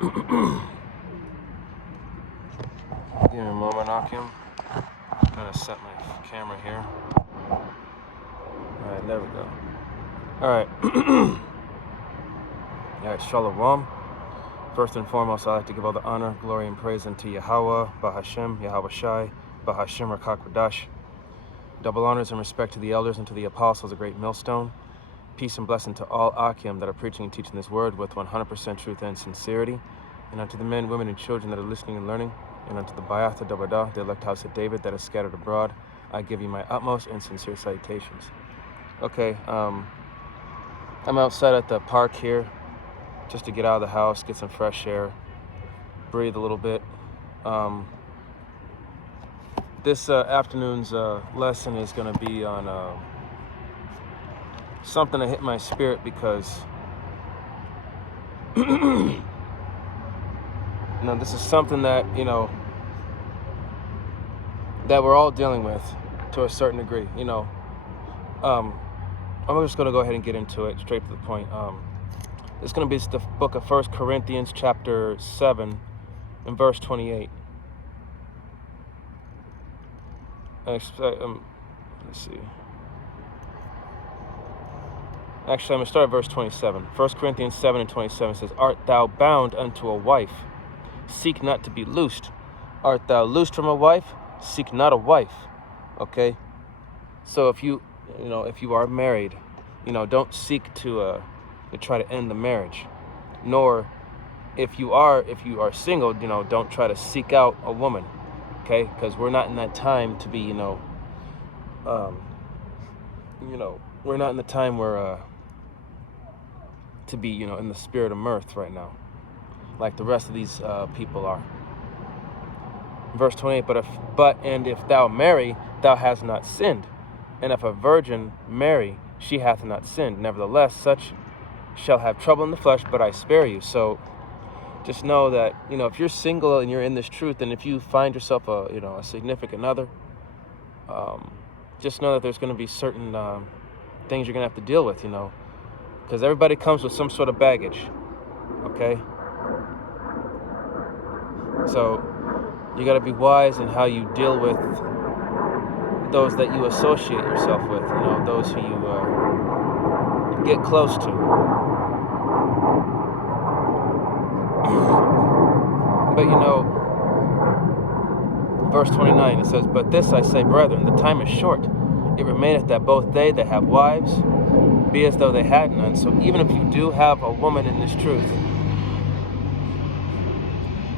Give me a moment, Akim. I'm gonna set my camera here. Alright, there we go. Alright. Alright, Shalom. First and foremost, I'd like to give all the honor, glory, and praise unto Yahweh, Bahashem, Yahweh Shai, Bahashem Rakak. Double honors and respect to the elders and to the apostles, a great millstone. Peace and blessing to all Akim that are preaching and teaching this word with 100% truth and sincerity. And unto the men, women, and children that are listening and learning. And unto the Bayatha Dabada, the elect house of David that is scattered abroad, I give you my utmost and sincere salutations. Okay, I'm outside at the park here just to get out of the house, get some fresh air, breathe a little bit. This afternoon's lesson is going to be on something that hit my spirit because this is something that, that we're all dealing with to a certain degree. I'm just going to go ahead and get into it straight to the point. It's going to be the book of 1 Corinthians chapter 7 and verse 28. Let's see. Actually, I'm going to start at verse 27. 1 Corinthians 7 and 27 says, Art thou bound unto a wife? Seek not to be loosed. Art thou loosed from a wife? Seek not a wife. Okay? So if you are married, don't seek to try to end the marriage. Nor if you are single, don't try to seek out a woman. Okay? Because we're not in that time to be, we're not in the time where to be, in the spirit of mirth right now, like the rest of these people are. Verse 28, but if thou marry, thou hast not sinned. And if a virgin marry, she hath not sinned. Nevertheless, such shall have trouble in the flesh, but I spare you. So just know that, if you're single and you're in this truth, and if you find yourself a significant other, just know that there's going to be certain things you're going to have to deal with, because everybody comes with some sort of baggage, okay? So you got to be wise in how you deal with those that you associate yourself with, those who you get close to. But verse 29, it says, But this I say, brethren, the time is short. It remaineth that both they that have wives be as though they had none. So even if you do have a woman in this truth,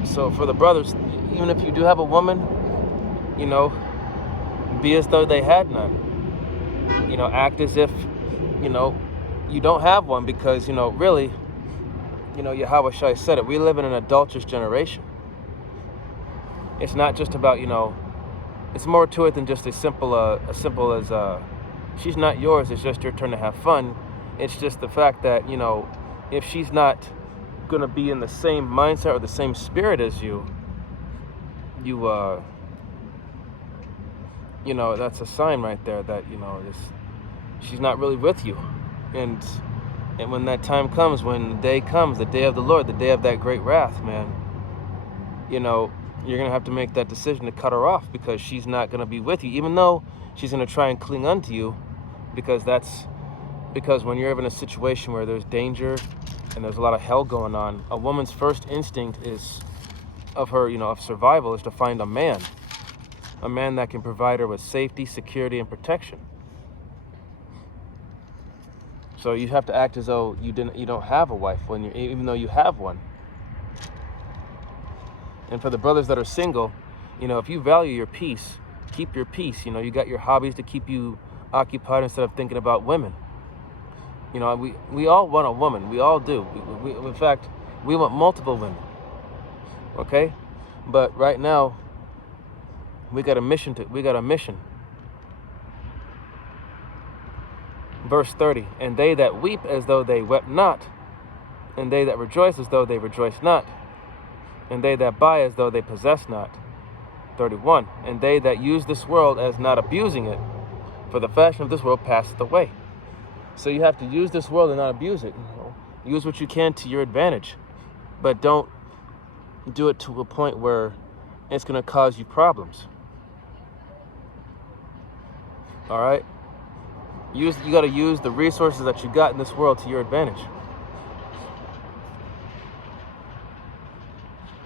so for the brothers, even if you do have a woman, be as though they had none. Act as if, you don't have one, because, really, Yahweh Shai said it. We live in an adulterous generation. It's not just about, it's more to it than just as simple as she's not yours, it's just your turn to have fun. It's just the fact that, if she's not going to be in the same mindset or the same spirit as you, that's a sign right there that, she's not really with you. And when that time comes, when the day comes, the day of the Lord, the day of that great wrath, man, you're going to have to make that decision to cut her off, because she's not going to be with you, even though she's going to try and cling onto you, because when you're in a situation where there's danger and there's a lot of hell going on, a woman's first instinct is of her, of survival, is to find a man that can provide her with safety, security, and protection. So you have to act as though you don't have a wife even though you have one. And for the brothers that are single, if you value your peace, keep your peace. You got your hobbies to keep you occupied instead of thinking about women. We all want a woman. We all do. In fact, we want multiple women. Okay? But right now, we got a mission. Verse 30, and they that weep as though they wept not, and they that rejoice as though they rejoice not, and they that buy as though they possess not. 31, and they that use this world as not abusing it, for the fashion of this world passeth away. So you have to use this world and not abuse it. Use what you can to your advantage, but don't do it to a point where it's going to cause you problems. All right? You got to use the resources that you got in this world to your advantage.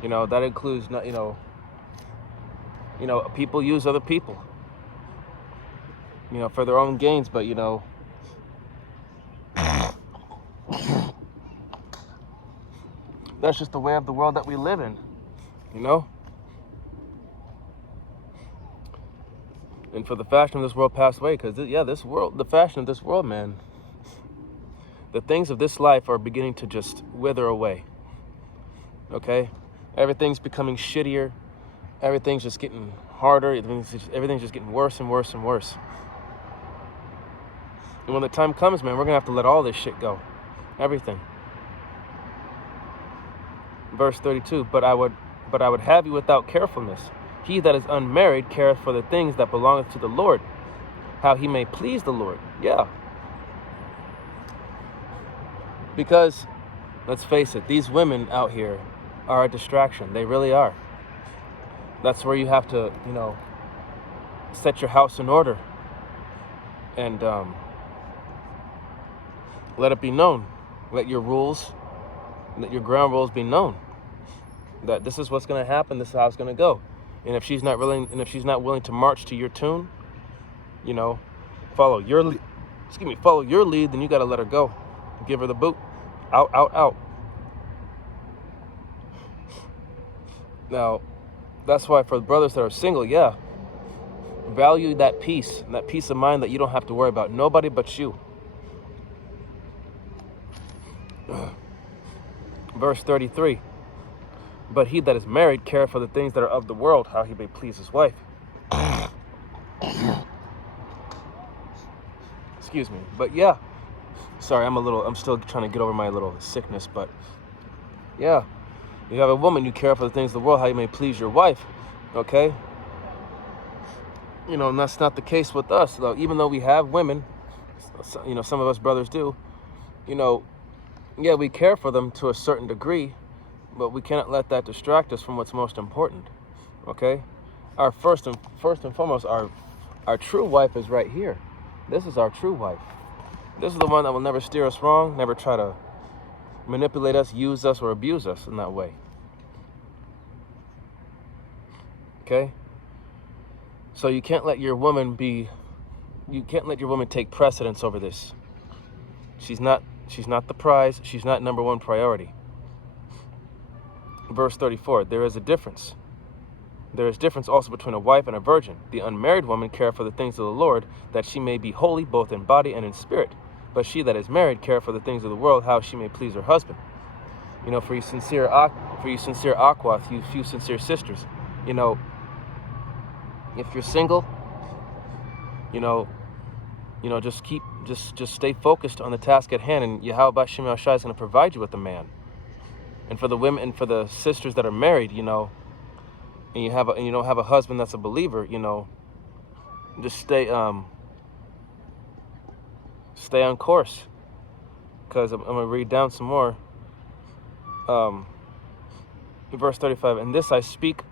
You know, that includes, people use other people, for their own gains, but, that's just the way of the world that we live in, And for the fashion of this world passed away, because, the fashion of this world, man, the things of this life are beginning to just wither away, okay? Everything's becoming shittier. Everything's just getting harder. Everything's just getting worse and worse and worse. And when the time comes, man, we're going to have to let all this shit go. Everything. Verse 32, but I would have you without carefulness. He that is unmarried careth for the things that belongeth to the Lord, how he may please the Lord. Yeah. Because, let's face it, these women out here are a distraction. They really are. That's where you have to, set your house in order and let it be known. Let your ground rules be known. That this is what's going to happen. This is how it's going to go. And if she's not willing to march to your tune, follow your lead, then you got to let her go. Give her the boot. Out, out, out. Now, that's why for the brothers that are single, value that peace of mind that you don't have to worry about nobody but you. Verse 33. But he that is married careth for the things that are of the world, how he may please his wife. Excuse me. But sorry, I'm still trying to get over my little sickness, but you have a woman, you care for the things of the world, how you may please your wife, okay? And that's not the case with us, though. Even though we have women, some of us brothers do, we care for them to a certain degree, but we cannot let that distract us from what's most important, okay? Our first and foremost, our true wife is right here. This is our true wife. This is the one that will never steer us wrong, never try to manipulate us, use us, or abuse us in that way. Okay? So you can't let your woman take precedence over this. She's not the prize. She's not number one priority. Verse 34, there is a difference. There is difference also between a wife and a virgin. The unmarried woman careth for the things of the Lord, that she may be holy both in body and in spirit. But she that is married careth for the things of the world, how she may please her husband. For you sincere Aquath, you few sincere sisters, if you're single, just stay focused on the task at hand, and Yahweh Bashem Yahushua is going to provide you with a man. And for the women and for the sisters that are married, and you don't have a husband that's a believer, just stay on course. Because I'm going to read down some more. Verse 35, and this I speak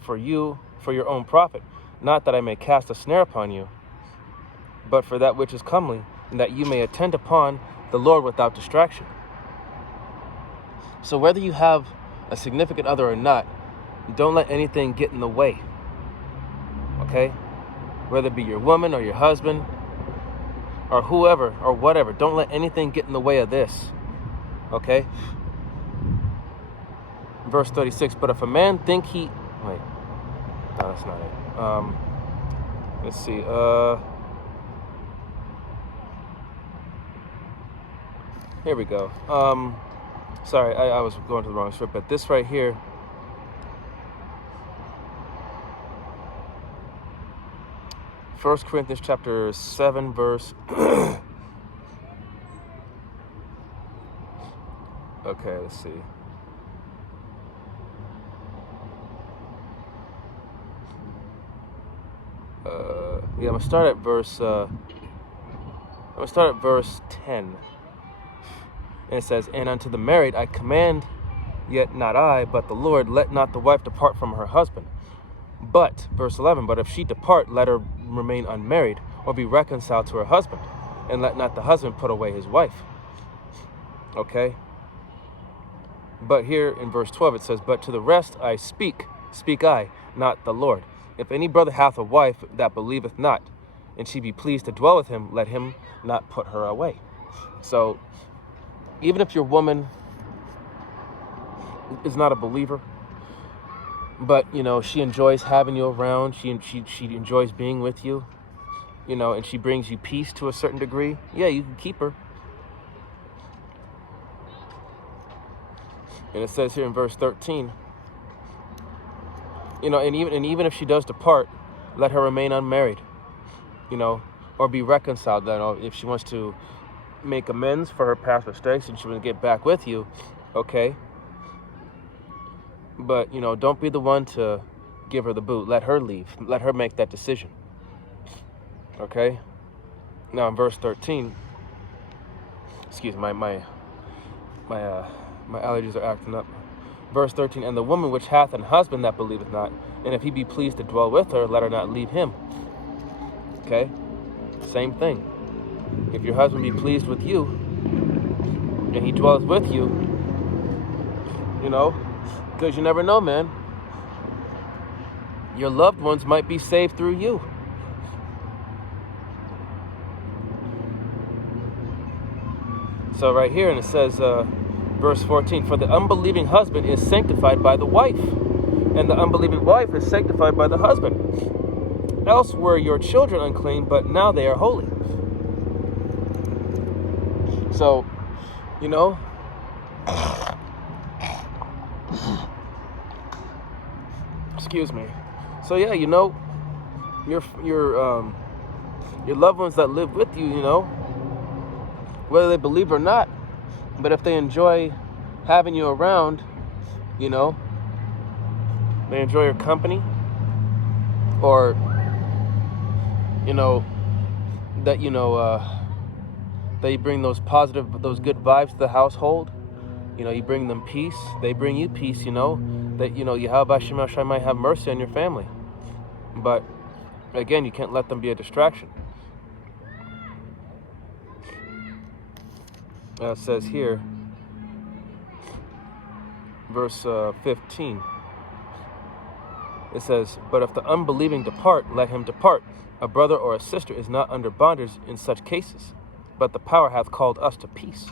for you for your own profit, not that I may cast a snare upon you, but for that which is comely, and that you may attend upon the Lord without distraction. So whether you have a significant other or not, don't let anything get in the way, okay? Whether it be your woman or your husband or whoever or whatever, don't let anything get in the way of this, okay? Verse 36, but if a man think he... Wait, no, that's not it. Let's see. Here we go. Sorry, I was going to the wrong script, but this right here, First Corinthians chapter 7, verse... Okay, let's see. I'm gonna start at verse 10. And it says, and unto the married I command Yet not I, but the Lord. Let not the wife depart from her husband. But, verse 11, but if she depart, let her remain unmarried, or be reconciled to her husband, and let not the husband put away his wife. Okay? But here in verse 12 it says, but to the rest I speak I, not the Lord. If any brother hath a wife that believeth not, and she be pleased to dwell with him, let him not put her away. So, even if your woman is not a believer, but, she enjoys having you around, she enjoys being with you, and she brings you peace to a certain degree, yeah, you can keep her. And it says here in verse 13, and even if she does depart, let her remain unmarried, or be reconciled. If she wants to make amends for her past mistakes and she wants to get back with you, okay. But, don't be the one to give her the boot. Let her leave. Let her make that decision. Okay? Now in verse 13, excuse me, my allergies are acting up. Verse 13, and the woman which hath an husband that believeth not, and if he be pleased to dwell with her, let her not leave him. Okay? Same thing. If your husband be pleased with you, and he dwelleth with you, because you never know, man. Your loved ones might be saved through you. So right here, and it says, verse 14, for the unbelieving husband is sanctified by the wife, and the unbelieving wife is sanctified by the husband. Else were your children unclean, but now they are holy. So, excuse me. So yeah, your loved ones that live with you, whether they believe or not, but if they enjoy having you around, they enjoy your company, or that that you bring those good vibes to the household. You bring them peace, they bring you peace, that Yahweh Shem Shai might have mercy on your family. But again, you can't let them be a distraction. It says here, verse 15, it says, but if the unbelieving depart, let him depart. A brother or a sister is not under bondage in such cases, but the power hath called us to peace.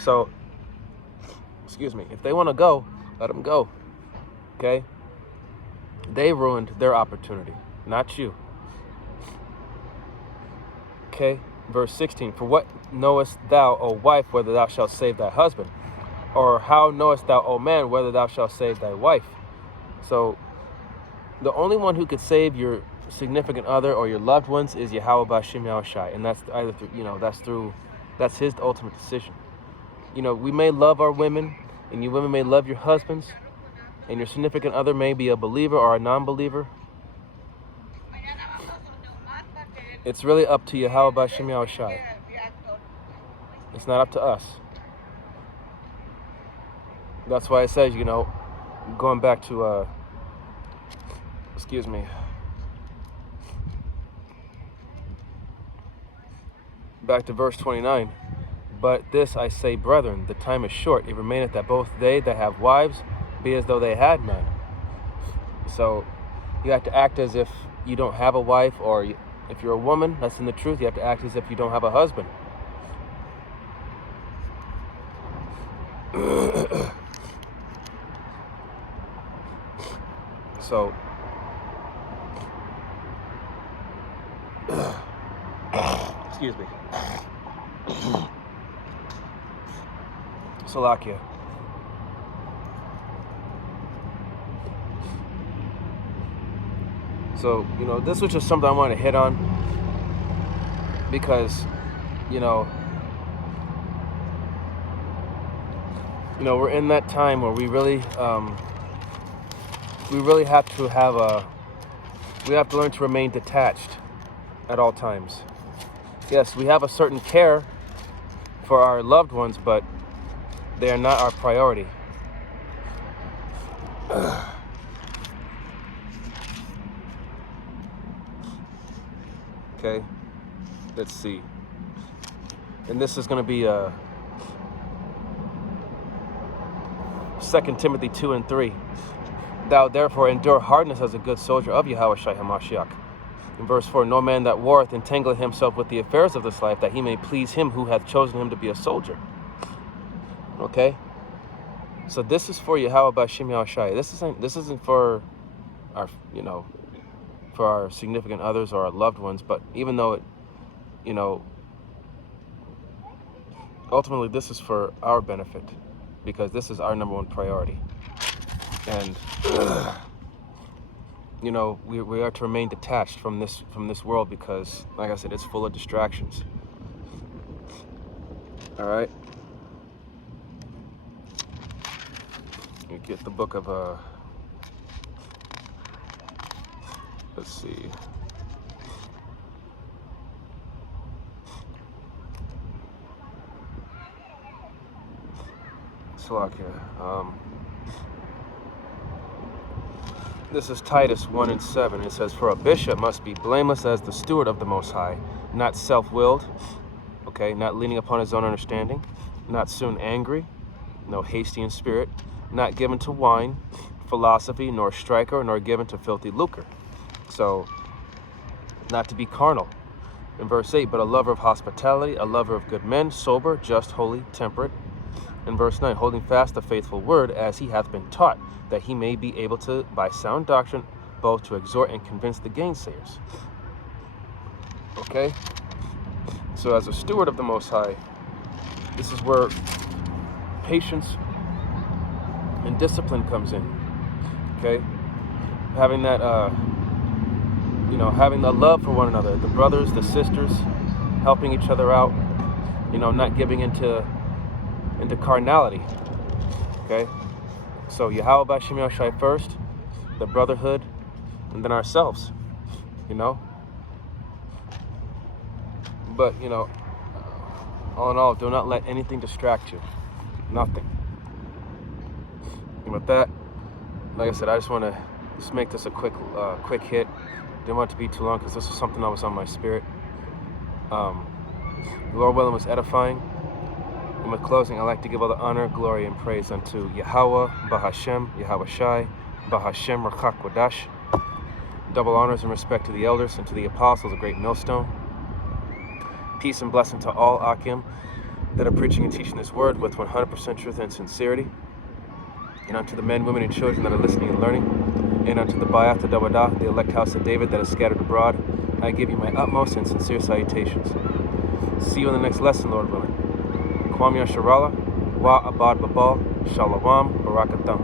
So, excuse me, if they want to go, let them go. Okay? They ruined their opportunity, not you. Okay? Verse 16, for what knowest thou, O wife, whether thou shalt save thy husband? Or how knowest thou, O man, whether thou shalt save thy wife? So, the only one who could save your significant other or your loved ones is Yahweh B'Shem Yahushai, and that's either through, that's his ultimate decision. We may love our women, and you women may love your husbands, and your significant other may be a believer or a non-believer. It's really up to Yahweh B'Shem Yahushai. It's not up to us. That's why it says, going back to, excuse me, back to verse 29. But this I say, brethren, the time is short. It remaineth that both they that have wives be as though they had none. So you have to act as if you don't have a wife, or if you're a woman, that's in the truth, you have to act as if you don't have a husband. So, excuse me. Salakia. So, this was just something I wanted to hit on, because, we're in that time where we really have to learn to remain detached at all times. Yes, we have a certain care for our loved ones, but they are not our priority. Okay, let's see. And this is going to be 2 Timothy 2 and 3. Thou therefore endure hardness as a good soldier of Yahushua HaMashiach. In verse 4, no man that warreth entangleth himself with the affairs of this life, that he may please him who hath chosen him to be a soldier. Okay? So this is for Yahweh Bashim Yahushai. This isn't for our, for our significant others or our loved ones, but even though it, ultimately this is for our benefit, because this is our number one priority. And we are to remain detached from this world, because, like I said, it's full of distractions. All right. You get the book of let's see. Salakia. This is Titus 1 and 7. It says, for a bishop must be blameless as the steward of the Most High, not self-willed, okay, not leaning upon his own understanding, not soon angry, no hasty in spirit, not given to wine, philosophy, nor striker, nor given to filthy lucre. So, not to be carnal. In verse 8, but a lover of hospitality, a lover of good men, sober, just, holy, temperate. In verse 9, holding fast the faithful word as he hath been taught, that he may be able to, by sound doctrine, both to exhort and convince the gainsayers. Okay? So as a steward of the Most High, this is where patience and discipline comes in. Okay? Having that, having the love for one another, the brothers, the sisters, helping each other out, not giving into carnality. Okay? So Yahweh Bashim Yahushai first, the brotherhood, and then ourselves. But, all in all, do not let anything distract you. Nothing. And with that, like I said, I just want to make this a quick hit. Didn't want it to be too long, because this was something that was on my spirit. The Lord willing was edifying. And with closing, I'd like to give all the honor, glory, and praise unto Yahweh, Bahashem, Yahushai, Bahashem, Rakak Wadash. Double honors and respect to the elders and to the apostles, a great millstone. Peace and blessing to all Akim that are preaching and teaching this word with 100% truth and sincerity. And unto the men, women, and children that are listening and learning. And unto the Bayat Dawadah, the elect house of David that is scattered abroad, I give you my utmost and sincere salutations. See you in the next lesson, Lord willing. Kwam Yasharallah, Wa Abad Babal, Shalawam, Barakatam.